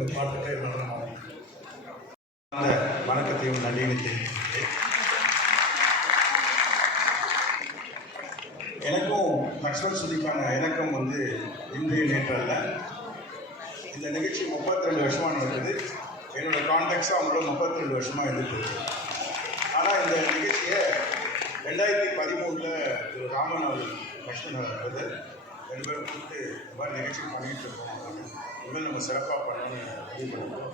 அப்படின்றவர் இந்த பாட்டுக்கு நடனம் அந்த வணக்கத்தையும் நன்றியும் எனக்கும் லக்ஷ்மண் சுதிக்கான இணக்கம் வந்து இன்றைய நேற்று அல்ல இந்த நிகழ்ச்சி 32 ரெண்டு வருஷமாக நடக்குது. என்னோடய கான்டாக்ட்ஸும் அவங்களோட 32 ரெண்டு வருஷமாக இருந்துட்டு ஆனால் இந்த நிகழ்ச்சியை ரெண்டாயிரத்தி பதிமூணில் திரு ராமன் அவர் லக்ஷ்மண் நடந்தது ரெண்டு பேரும் கூப்பிட்டு இந்த மாதிரி நிகழ்ச்சி பண்ணிகிட்டு இருக்கோம் அப்படின்னு. இனிமேல் நம்ம சிறப்பாக பண்ணணும்னு முடிவு பண்ணிட்டோம்.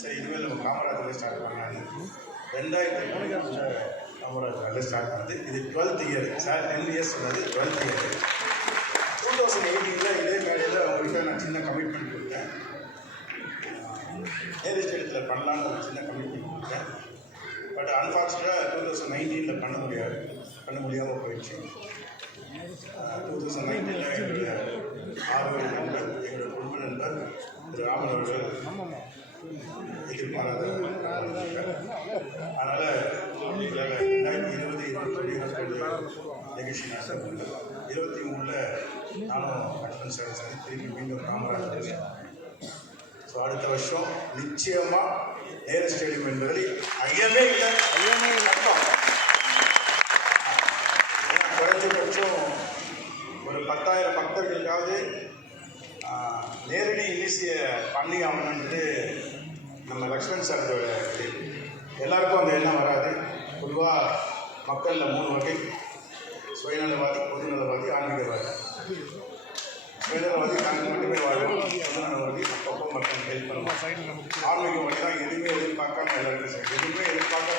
சரி இனிமேல் நம்ம காமராஜரில் ஸ்டார்ட் பண்ணலான்னு ரெண்டாயிரத்தி பதிமூணில் காமராஜரில் ஸ்டார்ட் பண்ணது. இது twelfth year sir ten years சொன்னது டுவெல்த் இயர் டூ தௌசண்ட் எயிட்டீனில் இதே மேடையில் அவங்ககிட்ட நான் சின்ன கமிட்மெண்ட் கொடுத்தேன். நேரு ஸ்டேடியத்தில் பண்ணலான்னு ஒரு சின்ன கமிட்மெண்ட் கொடுத்தேன். பட் அன்ஃபார்ச்சுனேட்டாக டூ தௌசண்ட் நைன்டீனில் பண்ண முடியாது. பண்ண முடியாமல் போயிடுச்சு. டூ நண்பர் எங்களுடைய குடும்ப நண்பர் திரு ராமன் அவர்கள் எதிர்பாராத அதனால் ரெண்டாயிரத்தி இருபது இருபத்தொன்று இருபத்தொன்று நிகழ்ச்சி நடத்தப்பட்டு இருபத்தி மூணில் நானும் லக்ஷ்மண் சார் திரும்பி மீண்டும் காமராஜர் ஸோ அடுத்த வருஷம் நிச்சயமாக நேரு ஸ்டேடியம் என்பதில் ஐயமே இல்லை ஐயமே இல்லை நேரடி இனிசிய பண்ணி ஆகணுன்றது நம்ம லக்ஷ்மண் சாரோட எல்லாருக்கும் அந்த எண்ணம் வராது. பொதுவாக மக்களில் மூணு வகை. சுயநலவாதி பொதுநலவாதி ஆன்மீகவாதி. சுயநலவாதி தனக்கு மட்டுமே வாழும் பொதுநலவாதி அப்பப்போ மக்களுக்கு ஹெல்ப் பண்ணுவோம். ஆன்மீகவாதி தான் எதுவுமே எதிர்பார்க்காம எல்லாருக்கும் எதுவுமே எதிர்பார்க்காம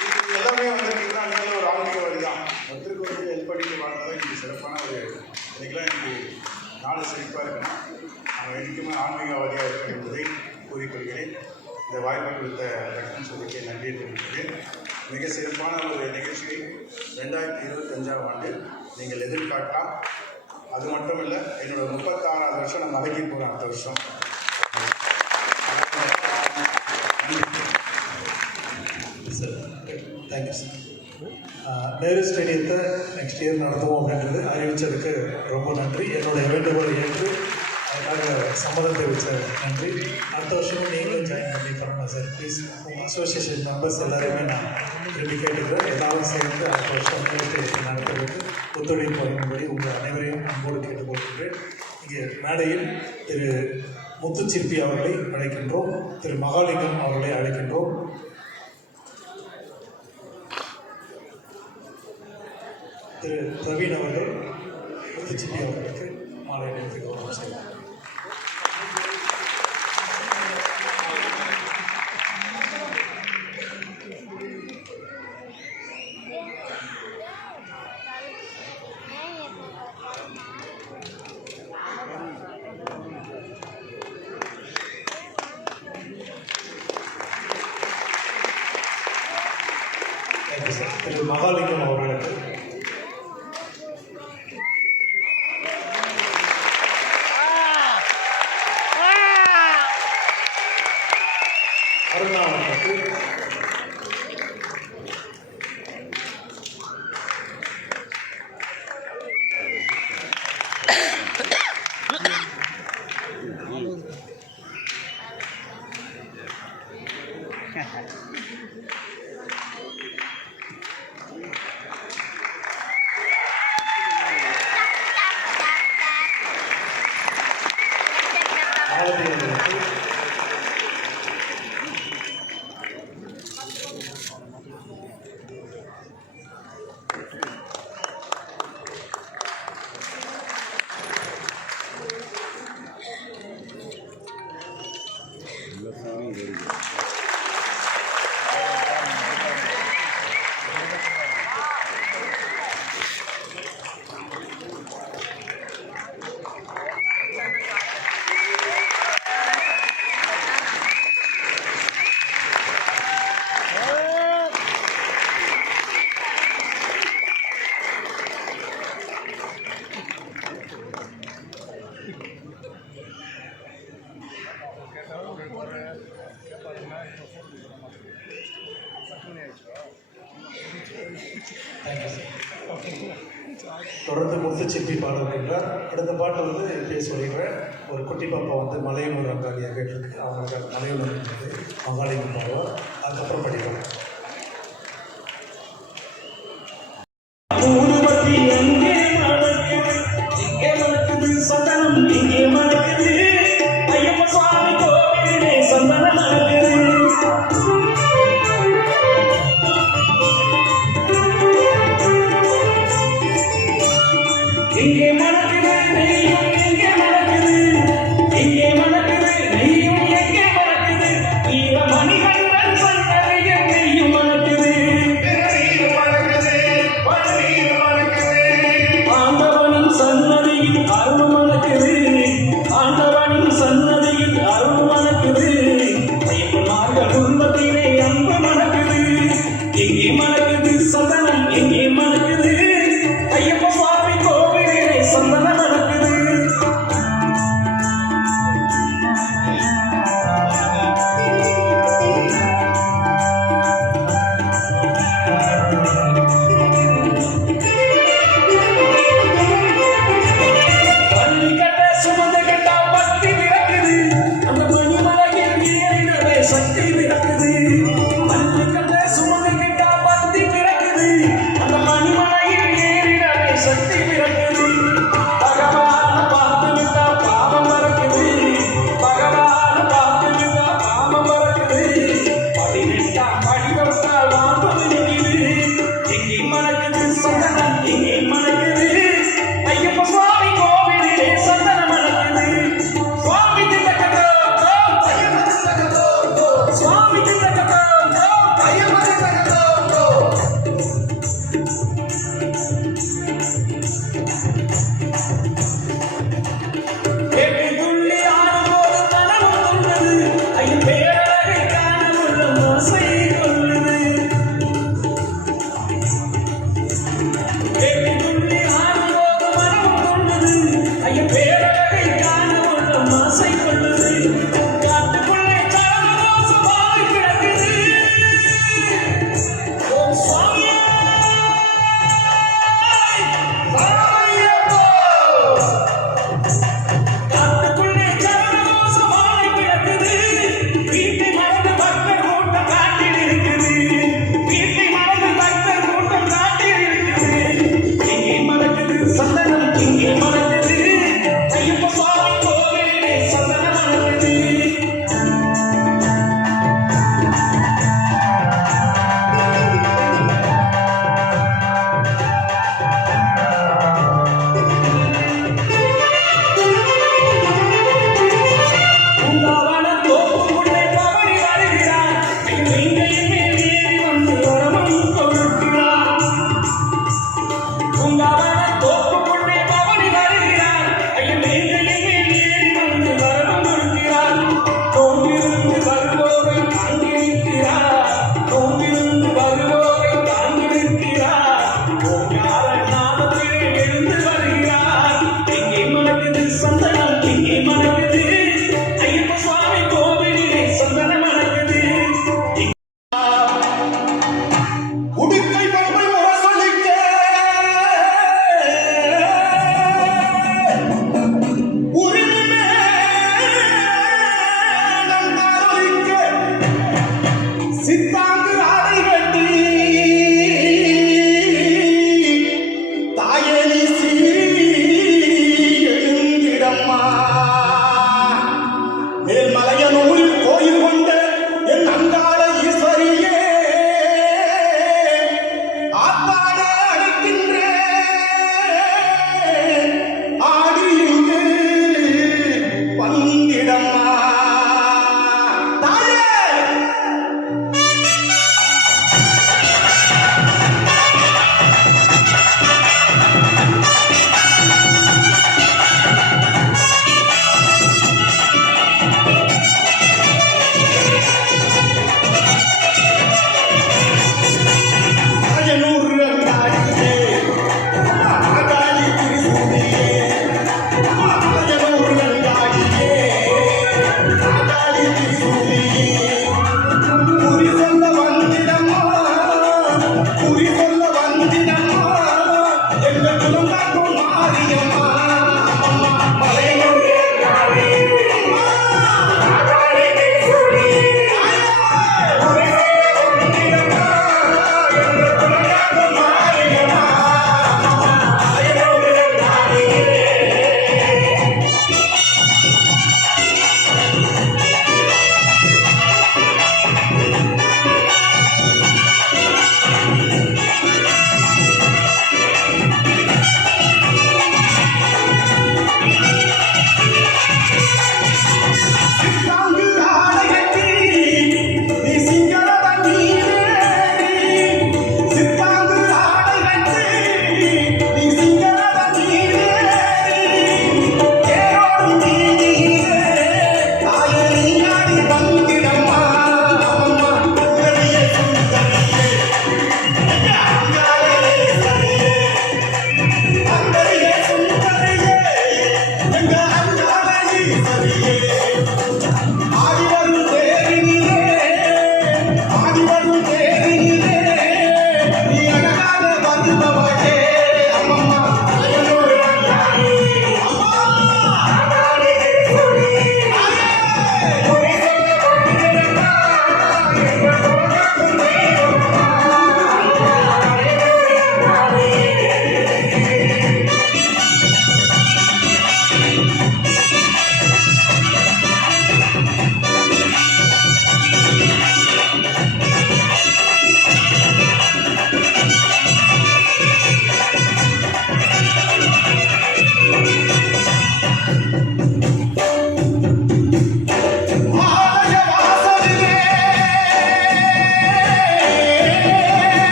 இது எல்லாமே வந்துருக்கீங்கன்னா நீங்களும் ஒரு ஆன்மீகவாதி தான் ஒருத்தருக்கு வந்து ஹெல்ப் பண்ணிட்டு வாழ்ந்தா இன்னைக்கு சிறப்பான ஒரு இன்னைக்கெல்லாம் இன்னைக்கு நாடு செழிப்பாக இருக்கணும் நம்ம என்றைக்குமே ஆன்மீகவாதியாக இருக்க என்பதை கூறிக்கொள்கிறேன் இந்த வாய்ப்பை கொடுத்த லக்ஷ்மண் சொல்லிக்கு நன்றி தெரிவிக்கிறேன் மிக சிறப்பான ஒரு நிகழ்ச்சியை ரெண்டாயிரத்தி இருபத்தஞ்சாம் ஆண்டு நீங்கள் எதிர்காட்டலாம் அது மட்டும் இல்லை என்னோட முப்பத்தாறாவது வருஷம் நான் மடக்கி போகிறேன் அடுத்த வருஷம். Sir thank you sir Nehru ஸ்டேடியத்தை next year நடத்துவோம் அப்படின்றது அறிவித்ததுக்கு ரொம்ப நன்றி. என்னுடைய வேண்டுகோளை ஏற்று அதுக்காக சம்மதம் தெரிவித்த நன்றி. அடுத்த வருஷமும் நீங்கள் ஜாயின் சார் ப்ளீஸ் உங்கள் அசோசியேஷன் மெம்பர்ஸ் எல்லாருமே நான் திரும்பி கேட்டுக்கிறேன் எல்லாரும் சேர்ந்து அடுத்த வருஷம் நேரு ஸ்டேடியத்தை நடத்துவதற்கு ஒத்துழைப்பு வழங்கும்படி உங்கள் அனைவரையும் அன்போடு கேட்டுக்கொள்கின்றேன் இங்கே மேடையில் திரு முத்துச்சிற்பி அவர்களை அழைக்கின்றோம் திரு மகாலிங்கம் அவர்களை அழைக்கின்றோம் திரு பிரவீன் அவர்கள் முத்துச்சிற்பி அவர்களுக்கு மாலை அணிவித்து கௌரவம் செய்வார் வருகிறது தொடர்ந்து முத்து சிப்பி பாட இருக்கின்றார் அடுத்த பாட்டு வந்து இப்பயே சொல்லிடுறேன். ஒரு குட்டி பாப்பா வந்து மலையனூர் அங்காளியாக இருக்கு அவங்களுக்கு மலையனூர் இருந்தது அங்காளிகள் பாடுவார் அதுக்கப்புறம் படிக்கிறேன்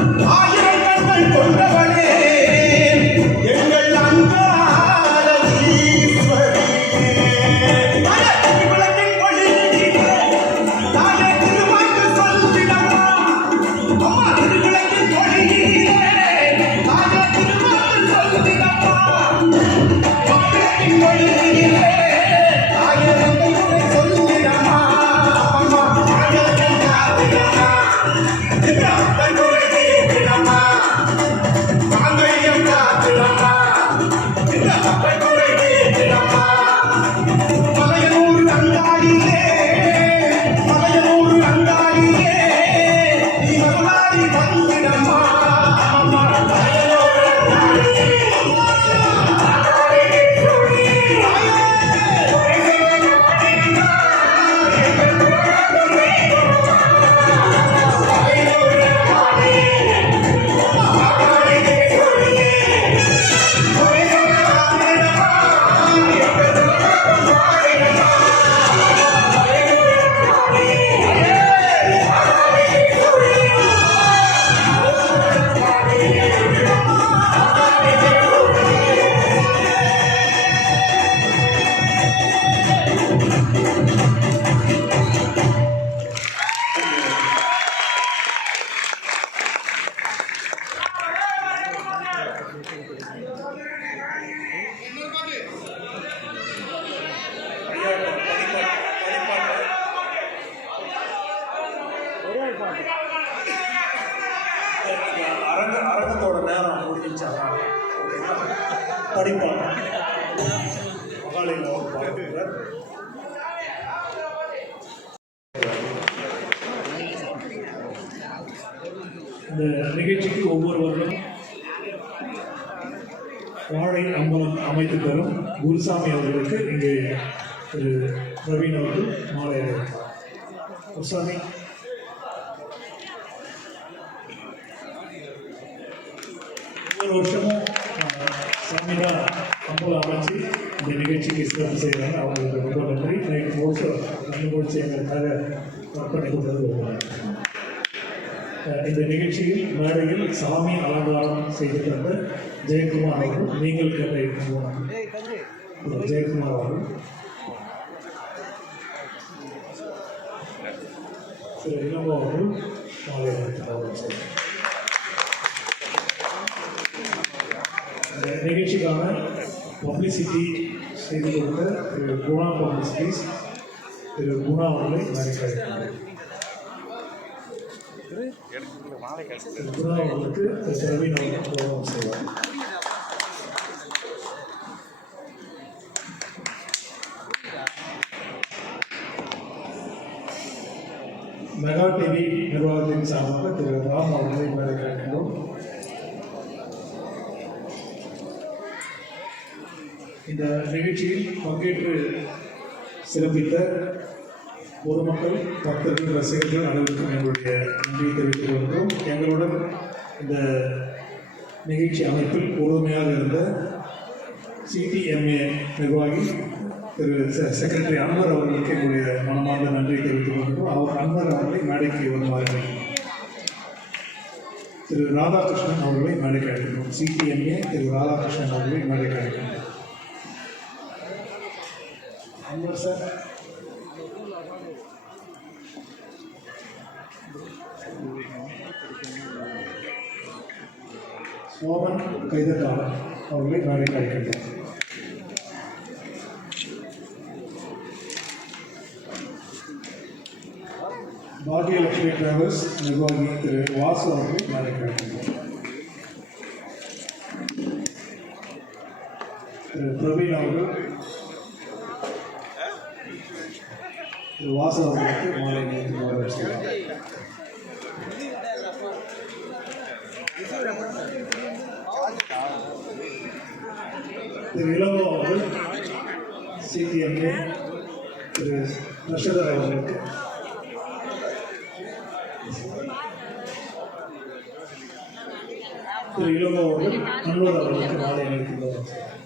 I மகாலிங்க ஒரு இந்த நிகழ்ச்சிக்கு ஒவ்வொரு வாழை அம்பலம் அமைத்து தரும் குருசாமி அவர்களுக்கு இங்கே திரு பிரவீன் அவர்கள் மாலை குருசாமி. ஒவ்வொரு வருஷமும் ஆஹ், சாமி அமைச்சு இந்த நிகழ்ச்சிக்கு சிறப்பு செய்கிறாங்க அவங்களுக்கு ரொம்ப நன்றி. நைட் முழுக்க ரெண்டு முடிச்சு எங்களுக்காக ஒர்க் பண்ணி கொடுத்தது ரொம்ப இந்த நிகழ்ச்சியில் மேடையில் சாமி அலங்காரம் செய்து தந்த ஜெயக்குமார் அவர்கள் நீங்கள் கேட்ட ஜெயக்குமார். அவர்கள். திரு இளங்கோ அவர்கள் மாலை அணிவித்தார். இந்த நிகழ்ச்சிக்கான பப்ளிசிட்டி செய்து கொடுத்த திரு குணா பப்ளிசிட்டிஸ் திரு குணா அவர்களை மதிக்கிறேன் குணா அவர்களுக்கு திரு பிரவீன் அவர்கள் கௌரவம் செய்வார் மெகா டிவி நிர்வாகத்தின் சார்பாக திரு ராம் அவர்களை மேலே இந்த நிகழ்ச்சியில் பங்கேற்று சிறப்பித்த பொதுமக்கள் பக்தர்கள் ரசிகர்கள் அனைவருக்கும் எங்களுடைய நன்றியை தெரிவித்துக் கொள்கிறோம். எங்களுடன் இந்த நிகழ்ச்சி அமைப்பில் பொறுமையாக இருந்த சிடிஎம்ஏ நிர்வாகி திரு செ- செக்ரட்டரி அன்வர் அவர்களுக்கு எங்களுடைய மனமார்ந்த நன்றியை தெரிவித்துக் கொள்கிறோம். அவர் அன்வர் அவர்களை மேடைக்கு வருமாறு திரு ராதாகிருஷ்ணன் அவர்களை மேடைக்கு அழைக்கிறோம். சிடிஎம்ஏ திரு ராதாகிருஷ்ணன் அவர்களை மேடைக்கு அழைக்கிறோம். அன்வர் சார் சோமன் கைதக்காரன் அவர்களை மேடைக்கு அழைக்கின்றோம் பாகியலட்சுமி டிராவல்ஸ் நிர்வாகி திரு வாசு அவர்களை மேடைக்கு அழைக்கின்றோம் திரு பிரவீன் அவர்கள் திரு வாசு மாலை நேற்று கௌரவம் திரு இளங்கோ அவர்கள் சிபிஎம்ஏ திரு ரஷதர் அவர்களுக்கு திரு இளங்கோ அவர்கள் அன்வர் அவர்களுக்கு மாலை நேற்று கௌரவம் செய்வார்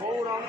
போகலாம்